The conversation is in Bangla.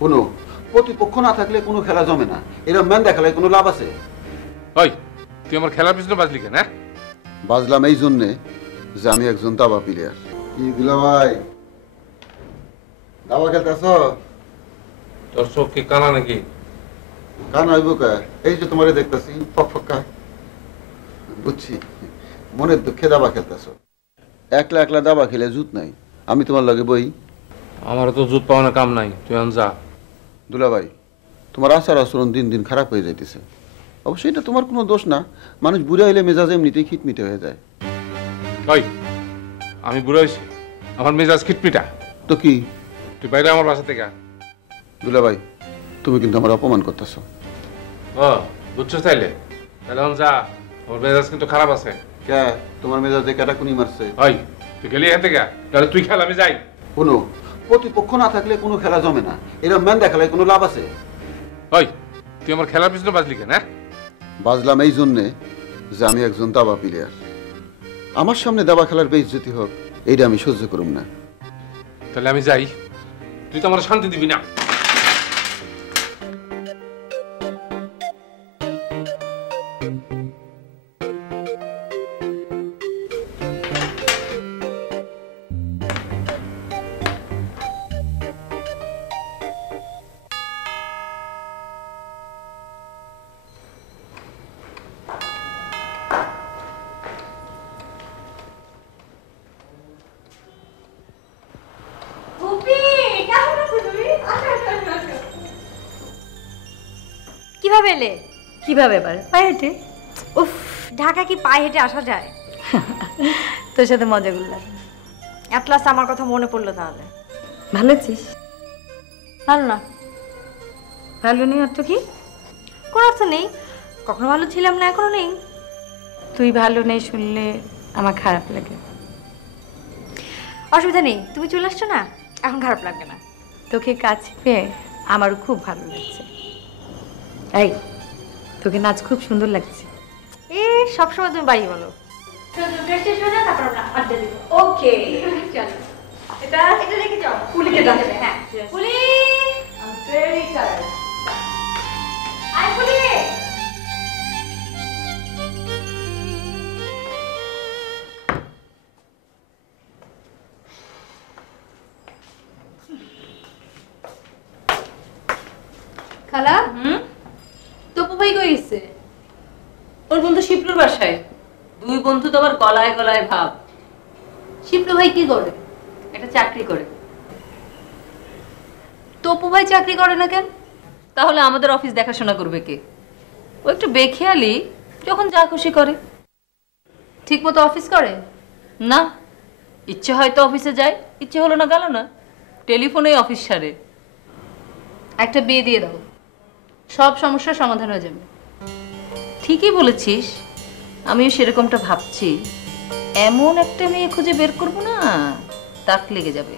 কোনো প্রতিপক্ষ না থাকলে কোনো খেলা জমে না। এরকম ম্যান্দা খেলায় কোনো লাভ আছে? ওই তুই আমার খেলার পিছনে বাজলি কেন? হ্যাঁ, বাজলাম এই জন্যে যে আমি একজন দাবা প্লেয়ার। কি দিলা ভাই, দাবা খেলতেছ? তোর চোখ কি কানা নাকি? কান হইব কা? এই যে তোমারে দেখতেছি ফকফকা। বুঝছি, মনের দুঃখে দাবা খেলতেছ। একলা একলা দাবা খেলে জুত নাই, আমি তোমার লগে বই। আমারও তো জুত পাওয়ানোর কাম নাই, তুই আন যা। দুলা ভাই, তোমার আচার আচরণ দিন দিন খারাপ হয়ে যাইতেছে। অবশ্যই এটা তোমার কোনো দোষ না, মানুষ বুড়া হইলে মেজাজ এমনিতেই খিটমিটে হয়ে যায়। ওই আমি বুড়ো হয়েছি, আমার মেজাজ খিটমিটা? তো কি? তুই বাইরে আমার বাসা থেকে। দুলা ভাই, তুমি কিন্তু আমার অপমান করতেছ। ও বুঝছো তাইলে? তাহলে আন যা, আমার মেজাজ কিন্তু খারাপ আছে। কে তোমার মেজাজে কাটাকুনি মারছে? ওই তুই গেলি এখান থেকে, তাহলে তুই খেল, আমি যাই। কোনো প্রতিপক্ষ না থাকলে কোনো খেলা জমে না। এরকম ম্যান্দা খেলায় কোনো লাভ আছে? ওই তুই আমার খেলার পিছনে বাজলি কেন? হ্যাঁ, বাজলাম এই জন্যে যে আমি একজন দাবা প্লেয়ার। আমার সামনে দাবা খেলার বেইজ্জতি হোক, এইটা আমি সহ্য করুম না। তাহলে আমি যাই, তুই তো আমার শান্তি দিবি না। কিভাবে এলে? কিভাবে এবার? পায়ে হেঁটে। উফ, ঢাকা কি পায়ে হেঁটে আসা যায়? তোর সাথে মজা করলাম। এট লাস্ট আমার কথা মনে পড়লো তাহলে। ভালো আছিস? ভালো না। ভালো নেই অর্থ কি? কোনো অর্থ নেই, কখনো ভালো ছিলাম না, এখনো নেই। তুই ভালো নেই শুনলে আমার খারাপ লাগে। অসুবিধা নেই, তুমি চলে আসছো না, এখন খারাপ লাগবে না। তোকে কাছে পেয়ে আমারও খুব ভালো লাগছে। এই, তোকে নাচ খুব সুন্দর লাগছে। এ সবসময় তুমি বাড়ি বলো। ওকে, চলো, এটা এটা রেখে যাও, পুলিকে দাও। হ্যাঁ পুলি, I'm very tired. আয় পুলি। খালা, তপু ভাই কই গেছে? ওর বন্ধু শিপ্লুর বাসায়। দুই বন্ধু তো আবার গলায় গলায় ভাব। শিপ্লু ভাই কি করে? একটা চাকরি করে। তপু ভাই চাকরি করে না কেন? তাহলে আমাদের অফিস দেখাশোনা করবে কে? ও একটু বেখেয়ালি, যখন যা খুশি করে। ঠিক মতো অফিস করে না, ইচ্ছে হয়তো অফিসে যায়, ইচ্ছে হলো না গেল না, টেলিফোনেই অফিস সারে। একটা বিয়ে দিয়ে দাও, সব সমস্যার সমাধান হয়ে যাবে। ঠিকই বলেছিস, আমিও সেরকমটা ভাবছি। এমন একটা মেয়ে খুঁজে বের করবো না, তাক লেগে যাবে।